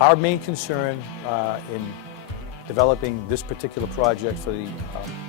Our main concern in developing this particular project for the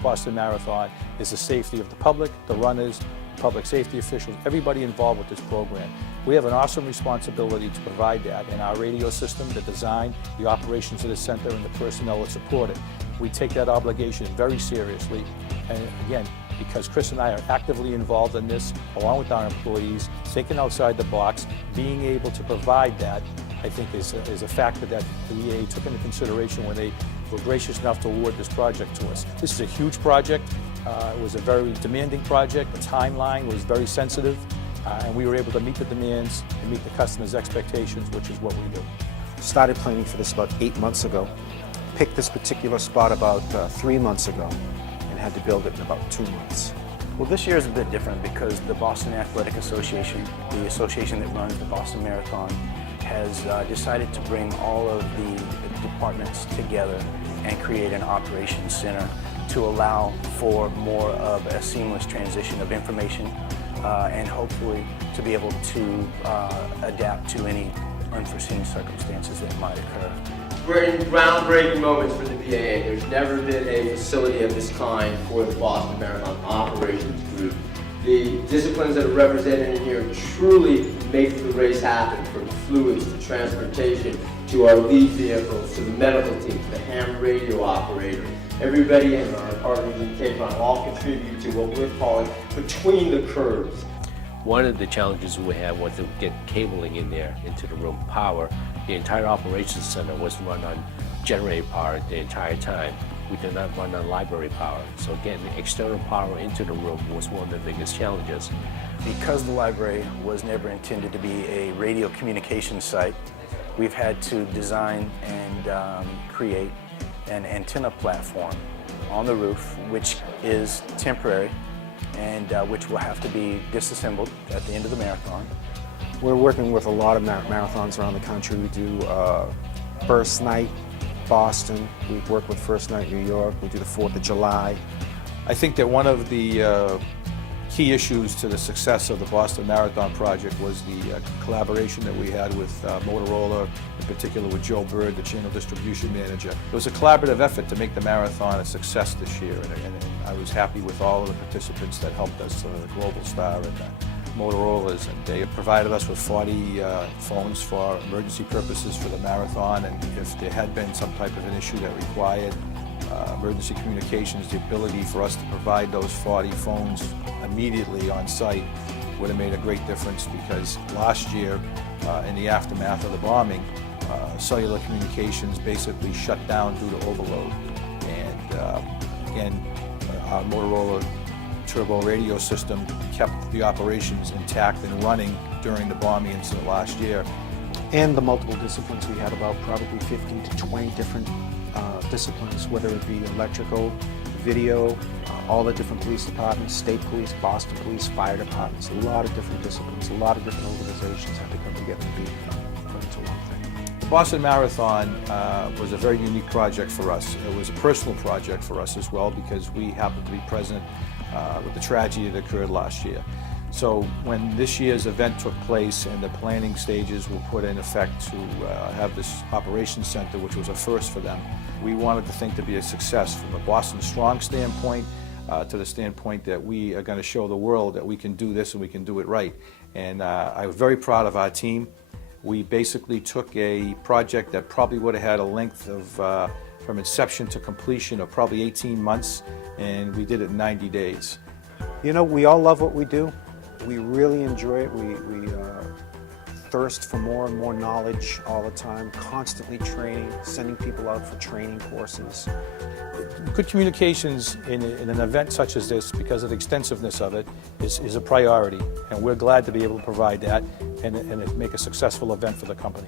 Boston Marathon is the safety of the public, the runners, public safety officials, everybody involved with this program. We have an awesome responsibility to provide that in our radio system, the design, the operations of the center, and the personnel that support it. We take that obligation very seriously, and again, because Chris and I are actively involved in this, along with our employees, thinking outside the box, being able to provide that, I think is a factor that the EA took into consideration when they were gracious enough to award this project to us. This is a huge project. It was a very demanding project. The timeline was very sensitive, and we were able to meet the demands and meet the customers' expectations, which is what we do. Started planning for this about 8 months ago. Picked this particular spot about 3 months ago and had to build it in about 2 months. Well, this year is a bit different because the Boston Athletic Association, the association that runs the Boston Marathon, has decided to bring all of the departments together and create an operations center to allow for more of a seamless transition of information and hopefully to be able to adapt to any unforeseen circumstances that might occur. We're in groundbreaking moments for the BAA. There's never been a facility of this kind for the Boston Marathon Operations Group. The disciplines that are represented in here truly make the race happen, from fluids to transportation to our lead vehicles to the medical team to the ham radio operator. Everybody and our partners in Cape Town all contribute to what we're calling between the curves. One of the challenges we had was to get cabling in there into the room, power. The entire operations center was run on generator power the entire time. We did not run on library power, so getting external power into the room was one of the biggest challenges. Because the library was never intended to be a radio communication site, we've had to design and create an antenna platform on the roof, which is temporary and which will have to be disassembled at the end of the marathon. We're working with a lot of marathons around the country. We do First Night, Boston. We work with First Night, New York. We do the 4th of July. I think that one of the key issues to the success of the Boston Marathon project was the collaboration that we had with Motorola, in particular with Joe Bird, the channel distribution manager. It was a collaborative effort to make the marathon a success this year, and I was happy with all of the participants that helped us, the Global Star and Motorola's, and they provided us with 40 phones for emergency purposes for the marathon, and if there had been some type of an issue that required emergency communications, the ability for us to provide those 40 phones immediately on site would have made a great difference, because last year, in the aftermath of the bombing, cellular communications basically shut down due to overload. And again, our Motorola turbo radio system kept the operations intact and running during the bombing incident last year. And the multiple disciplines, we had about probably 15 to 20 different disciplines, whether it be electrical, video, all the different police departments, state police, Boston police, fire departments, a lot of different disciplines, a lot of different organizations had to come together and be put into one thing. The Boston Marathon was a very unique project for us. It was a personal project for us as well, because we happened to be present with the tragedy that occurred last year. So when this year's event took place and the planning stages were put in effect to have this operations center, which was a first for them, we wanted the thing to be a success from a Boston Strong standpoint to the standpoint that we are going to show the world that we can do this and we can do it right. And I was very proud of our team. We basically took a project that probably would have had a length of from inception to completion of probably 18 months, and we did it in 90 days. You know, we all love what we do. We really enjoy it. We thirst for more and more knowledge all the time, constantly training, sending people out for training courses. Good communications in an event such as this, because of the extensiveness of it, is a priority, and we're glad to be able to provide that and make a successful event for the company.